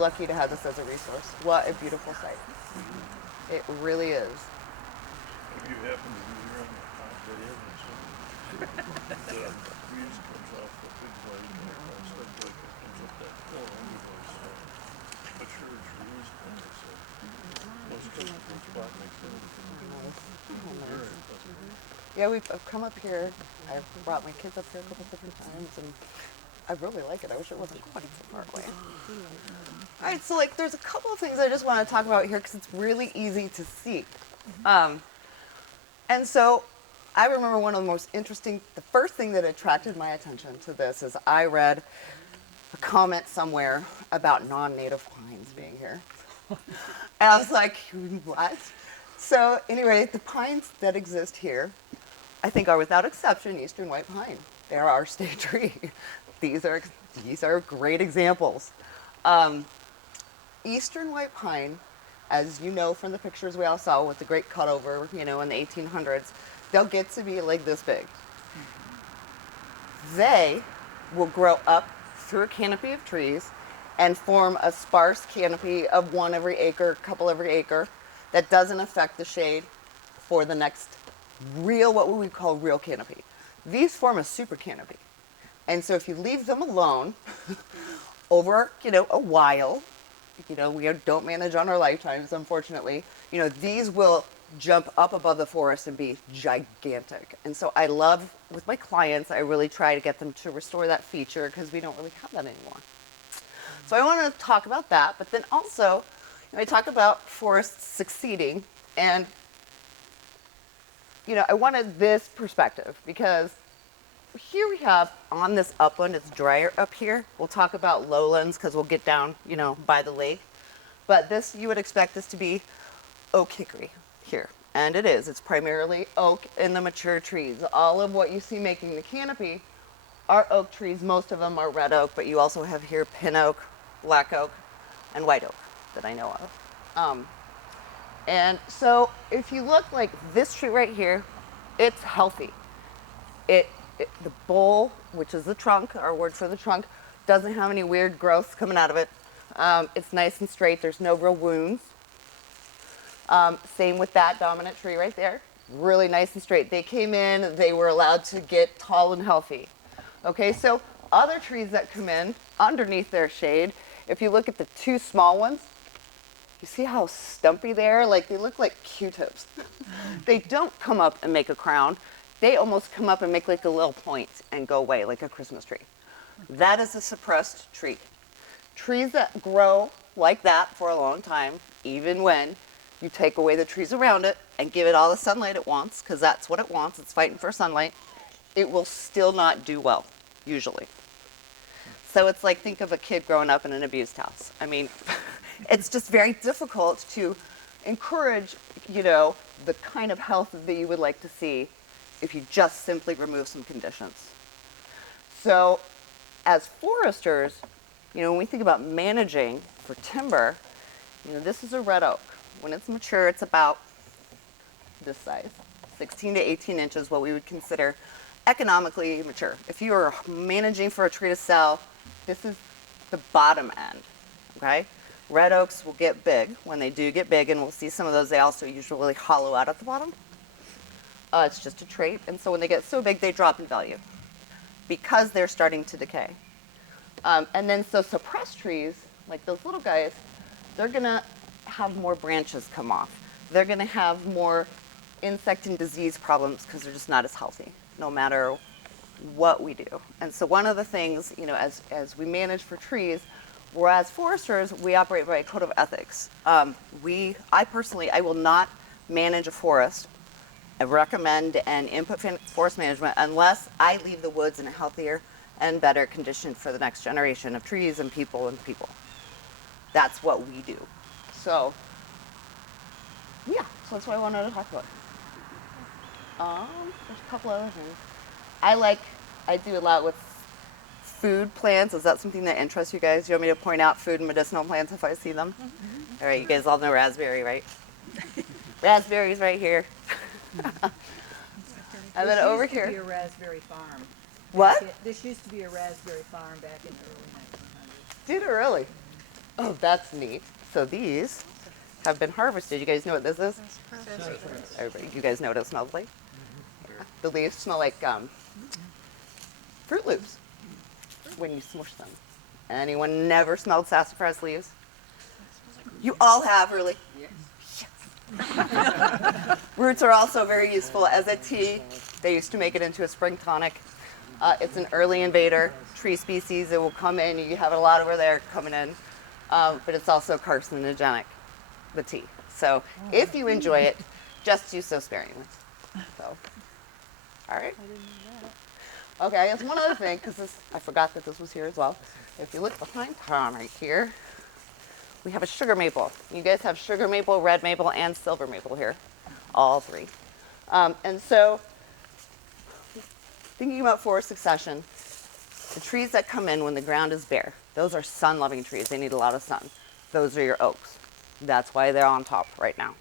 Lucky to have this as a resource. What a beautiful site. It really is. If you happen to be here on the top, that is, the breeze comes off the big white stuff like it comes up that hill under those mature trees, and it's most comfortable spot makes it very pleasant. Yeah, I've come up here. I've brought my kids up here a couple different times, and I really like it. I wish it wasn't quite so far away. All right, so like, there's a couple of things I just want to talk about here because it's really easy to see. And so I remember one of the most interesting, the first thing that attracted my attention to this is I read a comment somewhere about non-native pines being here. And I was like, what? So anyway, the pines that exist here, I think are without exception eastern white pine. They're our state tree. These are great examples. Eastern white pine, as you know from the pictures we all saw with the great cutover, in the 1800s, they'll get to be like this big. They will grow up through a canopy of trees and form a sparse canopy of one every acre, couple every acre, that doesn't affect the shade for the next what we would call real canopy. These form a super canopy. And so if you leave them alone over, a while, we don't manage on our lifetimes, unfortunately, these will jump up above the forest and be gigantic. And so I love, with my clients, I really try to get them to restore that feature because we don't really have that anymore. So I want to talk about that, but then also, I talk about forests succeeding, and, I wanted this perspective because here we have, on this upland, it's drier up here. We'll talk about lowlands because we'll get down, by the lake. But this, you would expect this to be oak hickory here. And it is. It's primarily oak in the mature trees. All of what you see making the canopy are oak trees. Most of them are red oak, but you also have here pin oak, black oak, and white oak that I know of. And so if you look like this tree right here, it's healthy. The bole, which is the trunk, our word for the trunk, doesn't have any weird growths coming out of it. It's nice and straight. There's no real wounds. Same with that dominant tree right there. Really nice and straight. They came in, they were allowed to get tall and healthy. Okay, so other trees that come in underneath their shade, if you look at the two small ones, you see how stumpy they are? Like, they look like Q-tips. They don't come up and make a crown. They almost come up and make like a little point and go away like a Christmas tree. That is a suppressed tree. Trees that grow like that for a long time, even when you take away the trees around it and give it all the sunlight it wants, because that's what it wants, it's fighting for sunlight, it will still not do well, usually. So it's like, think of a kid growing up in an abused house. I mean, it's just very difficult to encourage, the kind of health that you would like to see if you just simply remove some conditions. So as foresters, when we think about managing for timber, this is a red oak. When it's mature, it's about this size, 16 to 18 inches, what we would consider economically mature. If you are managing for a tree to sell, this is the bottom end, okay? Red oaks will get big. When they do get big, and we'll see some of those, they also usually hollow out at the bottom. It's just a trait, and so when they get so big, they drop in value because they're starting to decay. And then so suppressed trees, like those little guys, they're gonna have more branches come off. They're gonna have more insect and disease problems because they're just not as healthy, no matter what we do. And so one of the things, as we manage for trees, whereas foresters, we operate by a code of ethics. I personally, I will not manage a forest. I recommend and input forest management unless I leave the woods in a healthier and better condition for the next generation of trees and people. That's what we do. So, yeah, so that's what I wanted to talk about. There's a couple other things. I do a lot with food plants. Is that something that interests you guys? You want me to point out food and medicinal plants if I see them? Mm-hmm. All right, you guys all know raspberry, right? Raspberries right here. And then over here. This used to be a raspberry farm. What? This used to be a raspberry farm back in the early 1900s. Did it really? Oh, that's neat. So these have been harvested. You guys know what this is? Everybody, you guys know what it smells like? Yeah. The leaves smell like Fruit Loops when you smush them. Anyone never smelled sassafras leaves? You all have, really? Yes. Roots are also very useful as a tea. They used to make it into a spring tonic. It's an early invader tree species. It will come in. You have a lot over there coming in. But it's also carcinogenic, the tea. So if you enjoy it, just do so sparingly. So, all right. Okay, there's one other thing, because I forgot that this was here as well. If you look behind Tom right here, we have a sugar maple. You guys have sugar maple, red maple, and silver maple here, all three. And so, thinking about forest succession, the trees that come in when the ground is bare, those are sun-loving trees. They need a lot of sun. Those are your oaks. That's why they're on top right now.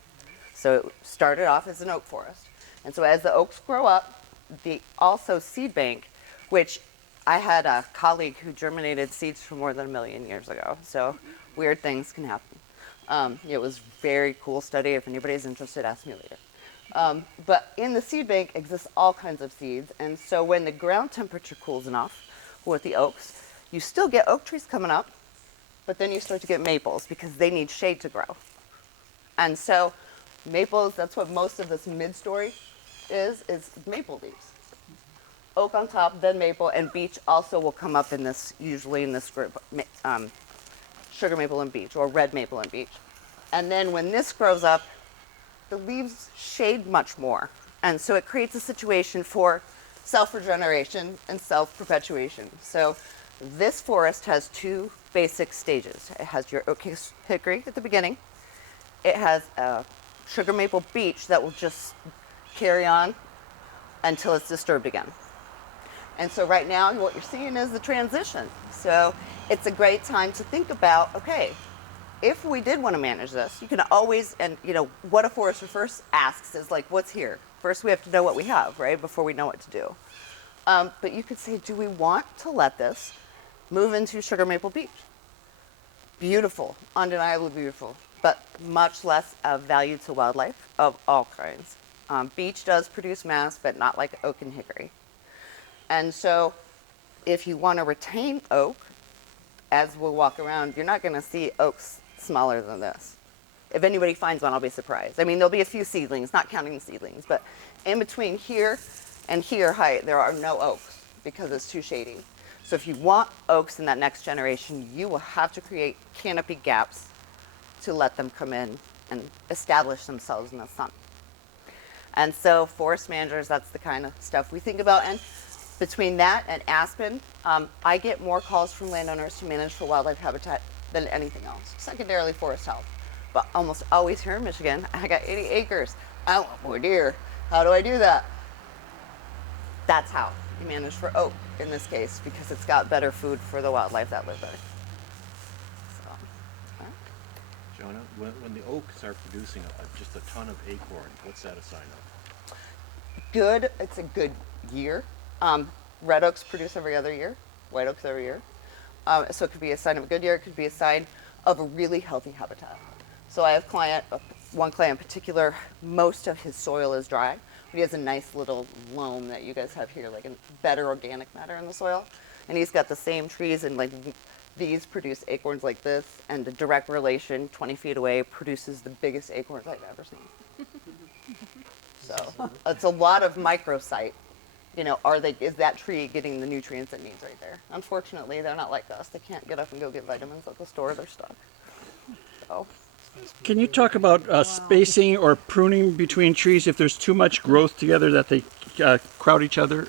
So it started off as an oak forest. And so as the oaks grow up, the also seed bank, which I had a colleague who germinated seeds for more than 1 million years ago. So weird things can happen. It was a very cool study. If anybody's interested, ask me later. But in the seed bank exists all kinds of seeds. And so when the ground temperature cools enough with the oaks, you still get oak trees coming up, but then you start to get maples because they need shade to grow. And so maples, that's what most of this mid-story is maple leaves. Oak on top, then maple, and beech also will come up in this, usually in this group, sugar maple and beech, or red maple and beech. And then when this grows up, the leaves shade much more. And so it creates a situation for self-regeneration and self-perpetuation. So this forest has 2 basic stages. It has your oak hickory at the beginning. It has a sugar maple beech that will just carry on until it's disturbed again. And so right now what you're seeing is the transition. So it's a great time to think about, okay, if we did want to manage this, you can always, and what a forester first asks is like, what's here? First we have to know what we have, right, before we know what to do. But you could say, do we want to let this move into sugar maple beech? Beautiful, undeniably beautiful, but much less of value to wildlife of all kinds. Beech does produce mass, but not like oak and hickory. And so if you want to retain oak, as we'll walk around, you're not going to see oaks smaller than this. If anybody finds one, I'll be surprised. I mean, there'll be a few seedlings, not counting the seedlings, but in between here and here height, there are no oaks because it's too shady. So if you want oaks in that next generation, you will have to create canopy gaps to let them come in and establish themselves in the sun. And so forest managers, that's the kind of stuff we think about. And between that and aspen, I get more calls from landowners to manage for wildlife habitat than anything else, secondarily forest health. But almost always here in Michigan, I got 80 acres. I want more deer. How do I do that? That's how you manage for oak in this case, because it's got better food for the wildlife that live there. So, Shawna, when the oaks are producing just a ton of acorn, what's that a sign of? good, it's a good year. Red oaks produce every other year, white oaks every year. So it could be a sign of a good year, it could be a sign of a really healthy habitat. So I have one client in particular, most of his soil is dry. But he has a nice little loam that you guys have here, like a better organic matter in the soil. And he's got the same trees, and like these produce acorns like this, and the direct relation 20 feet away produces the biggest acorns I've ever seen. So it's a lot of microsite. You know, is that tree getting the nutrients it needs right there? Unfortunately, they're not like us. They can't get up and go get vitamins at the store. They're stuck. So. Can you talk about spacing or pruning between trees if there's too much growth together that they crowd each other?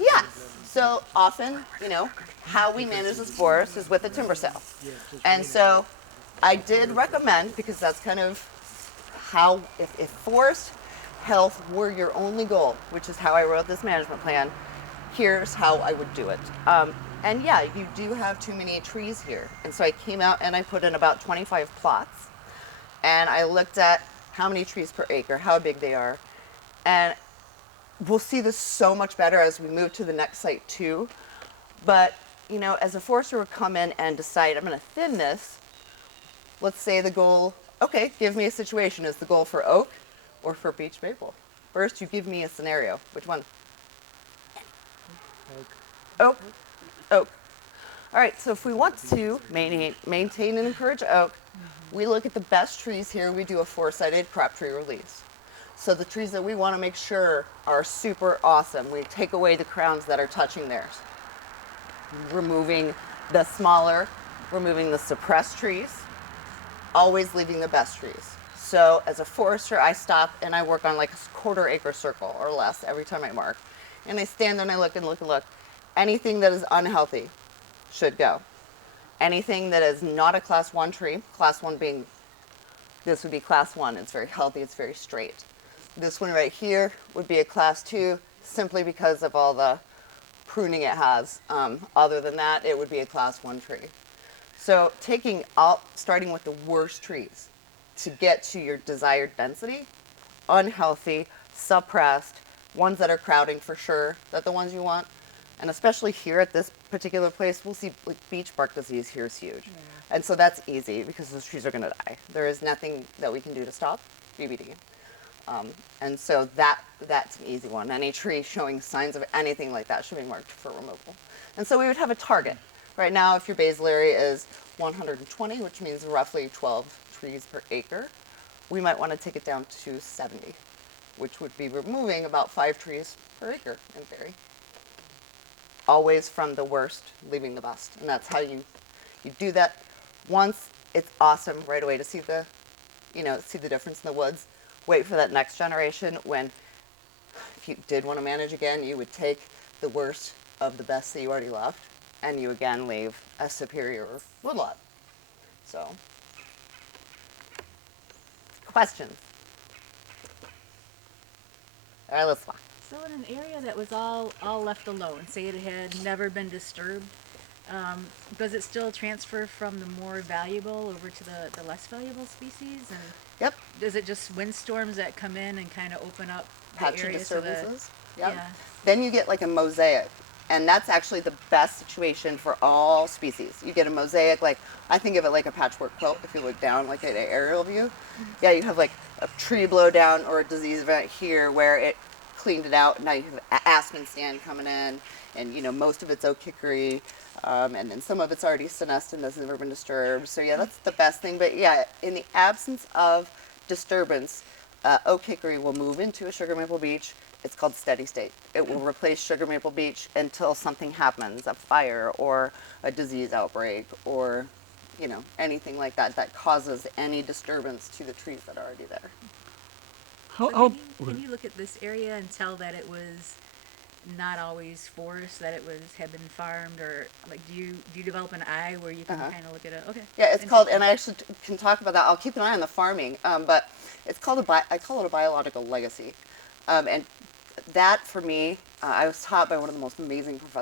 Yes. So often, you know, how we manage this forest is with a timber sale. And so I did recommend, because that's kind of how, if forest health were your only goal, which is how I wrote this management plan, here's how I would do it. And yeah, you do have too many trees here. And so I came out and I put in about 25 plots. And I looked at how many trees per acre, how big they are. And we'll see this so much better as we move to the next site too. But you know, as a forester would come in and decide, I'm going to thin this, let's say the goal, okay, give me a situation. Is the goal for oak or for beech maple? First, you give me a scenario. Which one? Oak. Oak. All right, so if we want to maintain and encourage oak, we look at the best trees here. We do a four-sided crop tree release. So the trees that we want to make sure are super awesome, we take away the crowns that are touching theirs, removing the smaller, removing the suppressed trees, always leaving the best trees. So as a forester, I stop and I work on like a quarter-acre circle or less every time I mark. And I stand there and I look and look and look. Anything that is unhealthy should go. Anything that is not a class 1 tree, class 1 being, this would be class 1, it's very healthy, it's very straight. This one right here would be a class 2 simply because of all the pruning it has. Other than that, it would be a class 1 tree. So starting with the worst trees to get to your desired density, unhealthy, suppressed, ones that are crowding for sure, that the ones you want. And especially here at this particular place, we'll see like beech bark disease here is huge. Yeah. And so that's easy because those trees are going to die. There is nothing that we can do to stop BBD. And so that's an easy one. Any tree showing signs of anything like that should be marked for removal. And so we would have a target. Right now, if your basal area is 120, which means roughly 12 trees per acre, we might want to take it down to 70, which would be removing about 5 trees per acre in theory. Always from the worst, leaving the best. And that's how you do that. Once it's awesome right away to see the difference in the woods. Wait for that next generation when, if you did want to manage again, you would take the worst of the best that you already left and you again leave a superior woodlot. So, questions? All right, let's walk. So in an area that was all left alone, say it had never been disturbed, does it still transfer from the more valuable over to the less valuable species? And Yep. does it just windstorms that come in and kind of open up the Patchy area disturbances. Yep. Yeah. Then you get like a mosaic. And that's actually the best situation for all species. You get a mosaic, like, I think of it like a patchwork quilt if you look down, like at an aerial view. Yeah, you have like a tree blow down or a disease event here where it cleaned it out. Now you have an aspen stand coming in, and you know, most of it's oak hickory, and then some of it's already senescent that's never been disturbed. So yeah, that's the best thing. But yeah, in the absence of disturbance, oak hickory will move into a sugar maple beech. It's called steady state. It will replace sugar maple beech until something happens, a fire or a disease outbreak or, you know, anything like that that causes any disturbance to the trees that are already there. Can you look at this area and tell that it was not always forest, that it had been farmed, or like do you develop an eye where you can kind of look at it? Okay. Yeah, it's called, and I actually can talk about that. I'll keep an eye on the farming, but it's called I call it a biological legacy, and that for me, I was taught by one of the most amazing professors